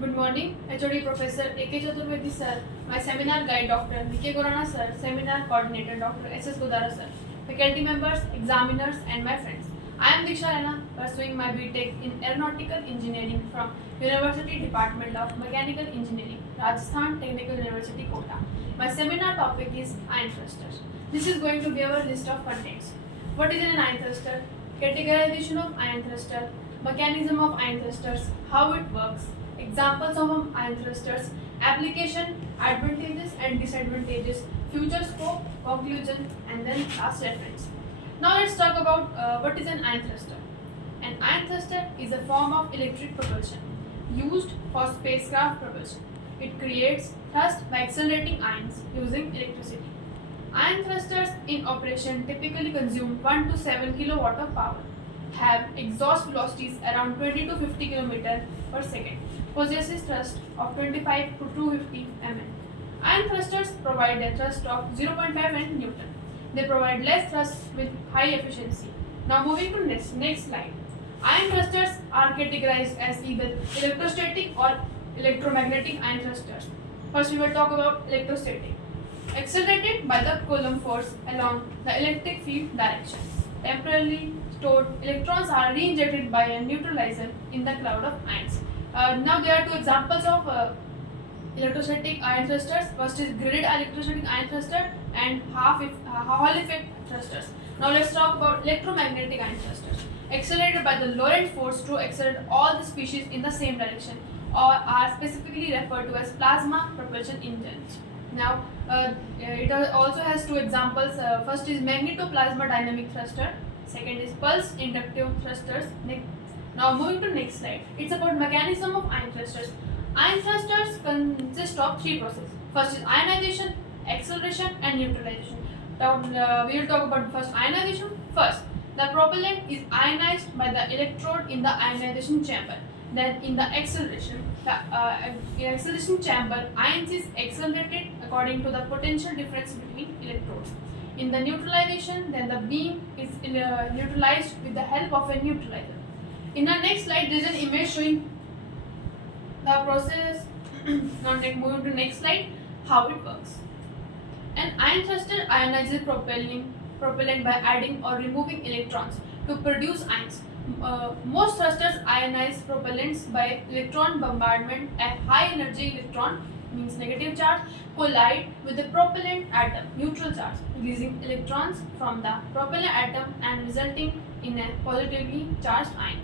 Good morning, HOD Professor A.K. Chaturvedi sir, my seminar guide Dr. V.K. Gorana sir, seminar coordinator Dr. S.S. Godara sir, faculty members, examiners and my friends. I am Diksha Raina, pursuing my B.Tech in Aeronautical Engineering from University Department of Mechanical Engineering, Rajasthan Technical University, Kota. My seminar topic is ion thrusters. This is going to be our list of contents. What is an ion thruster? Categorization of ion thruster, mechanism of ion thrusters, how it works, examples of ion thrusters, application, advantages and disadvantages, future scope, conclusion, and then last reference. Now let's talk about what is an ion thruster. An ion thruster is a form of electric propulsion used for spacecraft propulsion. It creates thrust by accelerating ions using electricity. Ion thrusters in operation typically consume 1 to 7 kilowatt of power, have exhaust velocities around 20 to 50 km per second, possesses thrust of 25 to 250 mm. Ion thrusters provide a thrust of 0.5 Newton. They provide less thrust with high efficiency. Now moving to next slide. Ion thrusters are categorized as either electrostatic or electromagnetic ion thrusters. First we will talk about electrostatic. Accelerated by the Coulomb force along the electric field direction. Temporarily stored electrons are reinjected by a neutralizer in the cloud of ions. Now there are two examples of electrostatic ion thrusters. First is gridded electrostatic ion thruster and Hall effect thrusters. Now let's talk about electromagnetic ion thrusters. Accelerated by the Lorentz force to accelerate all the species in the same direction, or are specifically referred to as plasma propulsion engines. Now it also has two examples. First is magnetoplasma dynamic thruster. Second is pulse inductive thrusters. Now moving to next slide. It's about mechanism of ion thrusters. Ion thrusters consist of three processes. First is ionization, acceleration and neutralization. Now we will talk about first ionization. First, the propellant is ionized by the electrode in the ionization chamber. Then in the acceleration chamber, ions is accelerated according to the potential difference between electrodes. In the neutralization, then the beam is neutralized with the help of a neutralizer. In the next slide, there is an image showing the process. Now moving to next slide, how it works. An ion thruster ionizes propellant by adding or removing electrons to produce ions. Most thrusters ionize propellants by electron bombardment. A high energy electron, means negative charge, collide with the propellant atom, neutral charge, releasing electrons from the propellant atom and resulting in a positively charged ion.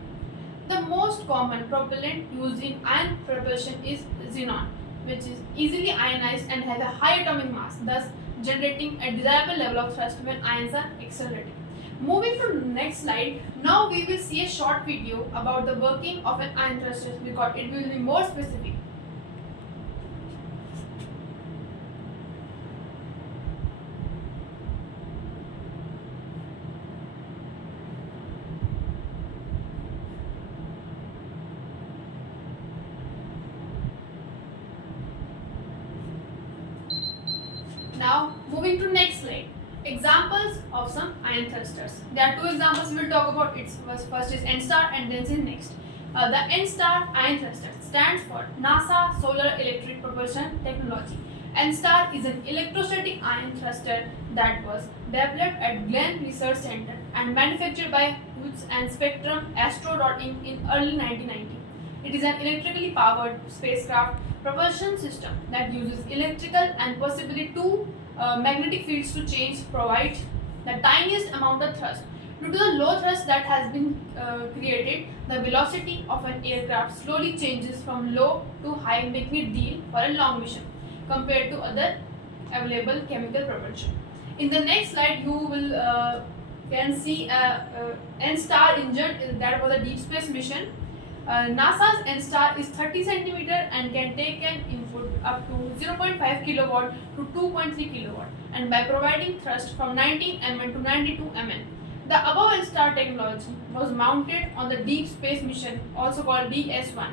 The most common propellant used in ion propulsion is xenon, which is easily ionized and has a high atomic mass, thus generating a desirable level of thrust when ions are accelerated. Moving to next slide, now we will see a short video about the working of an ion thruster because it will be more specific. Now moving to next slide. Examples of some ion thrusters. There are two examples we will talk about. First is NSTAR and then is next. The NSTAR ion thruster stands for NASA Solar Electric Propulsion Technology. NSTAR is an electrostatic ion thruster that was developed at Glenn Research Center and manufactured by Hughes and Spectrum Astro Inc. in early 1990. It is an electrically powered spacecraft propulsion system that uses electrical and possibly two magnetic fields to provide the tiniest amount of thrust. Due to the low thrust that has been created, the velocity of an aircraft slowly changes from low to high, making it ideal for a long mission compared to other available chemical propulsion. In the next slide, you will can see NSTAR engine that was a deep space mission. NASA's NSTAR is 30 cm and can take an input up to 0.5 kilowatt to 2.3 kilowatt and by providing thrust from 19 mm to 92 mm. The above NSTAR technology was mounted on the Deep Space Mission, also called DS-1.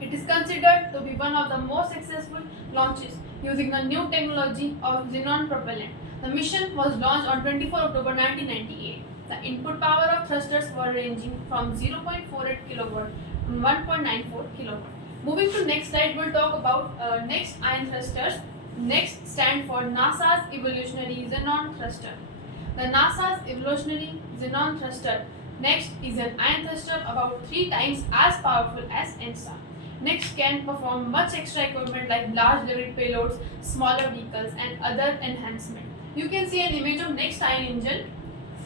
It is considered to be one of the most successful launches using the new technology of xenon propellant. The mission was launched on 24 October 1998. The input power of thrusters were ranging from 0.48 kilowatt to 1.94 kilowatt. Moving to next slide, we'll talk about next ion thrusters. Next stand for NASA's Evolutionary Xenon Thruster. The NASA's Evolutionary Xenon Thruster next is an ion thruster about 3 times as powerful as NSTAR. Next can perform much extra equipment like large loaded payloads, smaller vehicles and other enhancement. You can see an image of next ion engine.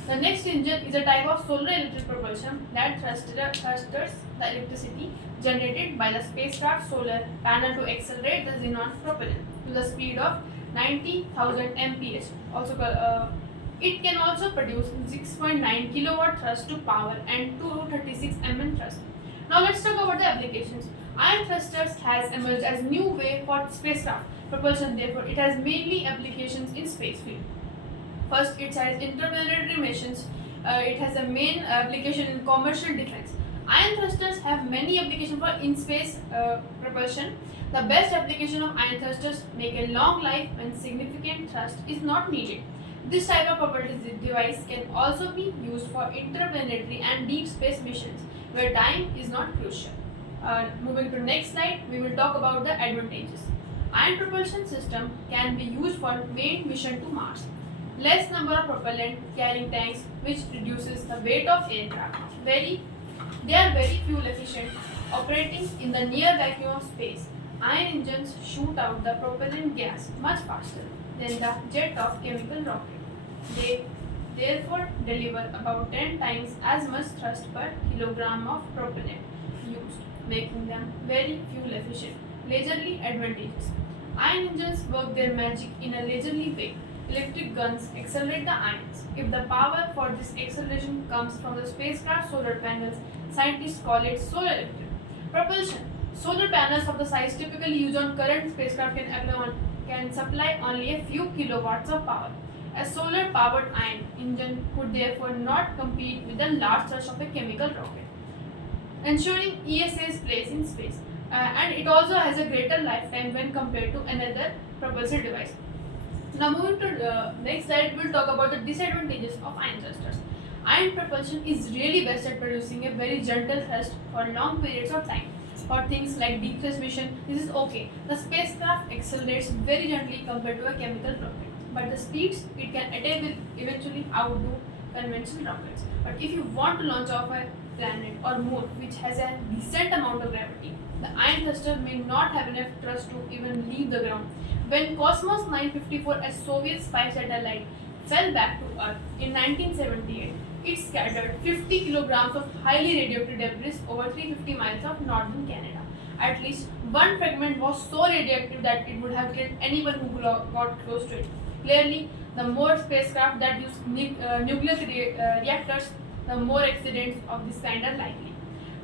The next engine is a type of solar electric propulsion that thrusters the electricity generated by the spacecraft solar panel to accelerate the xenon propellant to the speed of 90,000 mph. It can also produce 6.9 kilowatt thrust to power and 236 mm thrust. Now let's talk about the applications. Ion thrusters has emerged as new way for spacecraft propulsion. Therefore, it has mainly applications in space field. First, it has interplanetary missions. It has a main application in commercial defense. Ion thrusters have many applications for in-space propulsion. The best application of ion thrusters make a long life when significant thrust is not needed. This type of propulsion device can also be used for interplanetary and deep space missions where time is not crucial. Moving to next slide, we will talk about the advantages. Ion propulsion system can be used for main mission to Mars. Less number of propellant carrying tanks, which reduces the weight of aircraft. They are very fuel efficient, operating in the near vacuum of space. Ion engines shoot out the propellant gas much faster than the jet of chemical rocket. They therefore deliver about 10 times as much thrust per kilogram of propellant used, making them very fuel efficient. Leisurely advantages. Ion engines work their magic in a leisurely way. Electric guns accelerate the ions. If the power for this acceleration comes from the spacecraft solar panels, scientists call it solar electric. Propulsion. Solar panels of the size typically used on current spacecraft can supply only a few kilowatts of power. A solar powered ion engine could therefore not compete with the large thrust of a chemical rocket, ensuring ESA's place in space. And it also has a greater lifetime when compared to another propulsive device. Now moving to the next slide, we'll talk about the disadvantages of ion thrusters. Ion propulsion is really best at producing a very gentle thrust for long periods of time. For things like deep space mission, this is okay. The spacecraft accelerates very gently compared to a chemical rocket, but the speeds it can attain will eventually outdo conventional rockets. But if you want to launch off a planet or moon which has a decent amount of gravity, the ion thruster may not have enough thrust to even leave the ground. When Cosmos 954, a Soviet spy satellite, fell back to Earth in 1978, it scattered 50 kilograms of highly radioactive debris over 350 miles of northern Canada. At least one fragment was so radioactive that it would have killed anyone who got close to it. Clearly, the more spacecraft that use nuclear reactors, the more accidents of this kind are likely.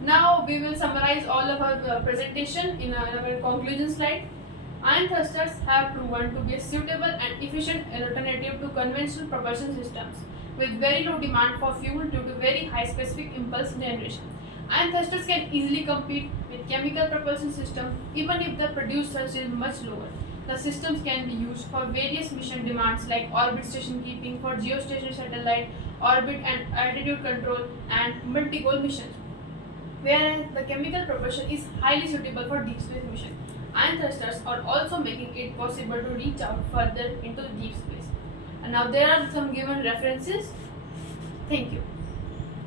Now we will summarize all of our presentation in our conclusion slide. Ion thrusters have proven to be a suitable and efficient alternative to conventional propulsion systems with very low demand for fuel due to very high specific impulse generation. Ion thrusters can easily compete with chemical propulsion systems even if the produced thrust is much lower. The systems can be used for various mission demands like orbit station keeping for geostationary satellite, orbit and altitude control, and multi-goal missions. Whereas the chemical propulsion is highly suitable for deep space mission. Ion thrusters are also making it possible to reach out further into the deep space. And now there are some given references. Thank you.